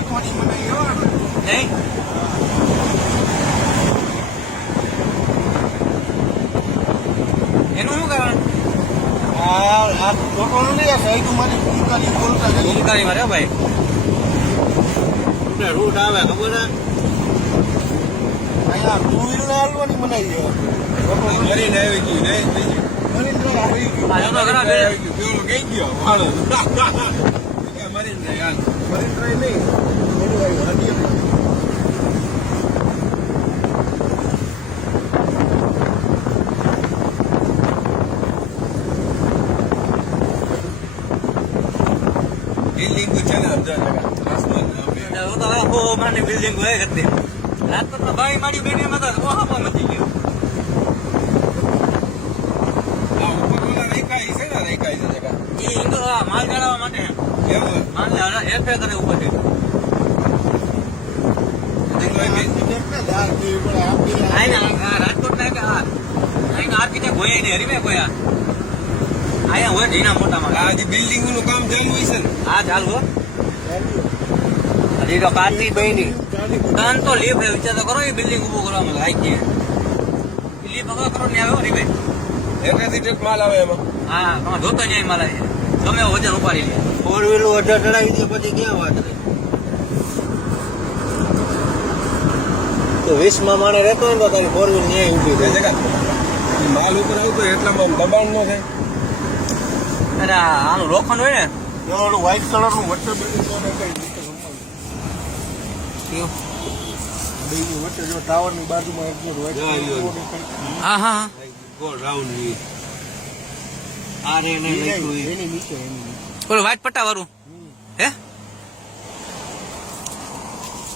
રાખવાની મનાઈ હો નહીં એનું શું કારણ આ ટોટો નહીં આ સાઈડ મારી ભૂલકારી બોલતા ભૂલકારી મારે ભાઈ રૂટ આવે ખબર છે અહીંયા ટુ વ્હીલર હાલવાની મનાઈ છે મરીને આવી ગયું નહીં મરીને આવી ગયું આ તો ઘણા આવી ગયું પેલો કઈ ગયો ભાડો મરીને હાલ મરીને નહીં મેળું આવ્યું હજી બિલ્ડિંગ છે ને અંદર આસમાન મને બિલ્ડિંગ હોય કરતી રાત તો ભાઈ મારી બેની માં તો ઓહામાં મચી ગયો આ ઉપર ઓલા રેખાઈ છે ને રેખાઈ છે જગા એ ઇન્દો માલ ચડાવવા માટે એવું માલ હેરફેર કરે ઉપર છે રાજકોટ ના આર્કિટેક્ટ હોય નહીં હરીમે કોઈ અહીંયા હોય જીના મોટામાં આ જે બિલ્ડિંગ નું કામ ચાલુ હોય છે ને હા ચાલુ હો હજી તો કાચની બની તન તો લીફ વિચાર તો કરો એ બિલ્ડિંગ ઉભું કરવામાં લાયક છે લીફ અગર કરો ને આવે હરીમે એટલેથી ટેક માલ આવે એમાં હા તમે જોતો નહીં માલ આવી ગમે એવો વજન ઉપાડી લે ફોર વ્હીલર અઢાર ચડાવી દે પછી ક્યાં વાત રહી તો 20 માં માણે રહેતો હોય ને તો તારી ફોર વ્હીલ ન્યાય ઊભી રહે જગા માલ ઉપર આવતો એટલામાં દબાણ ન થાય અને આનું લોખંડ હોય ને ઓલું વ્હાઈટ કલર નું વચ્ચે બિલ્ડિંગ વચ્ચે જો ટાવર ની બાજુમાં એક જો હા હા ગોળ રાઉન્ડ ની આ રે ને એની નીચે ઓલું વ્હાઈટ પટ્ટા વાળું હે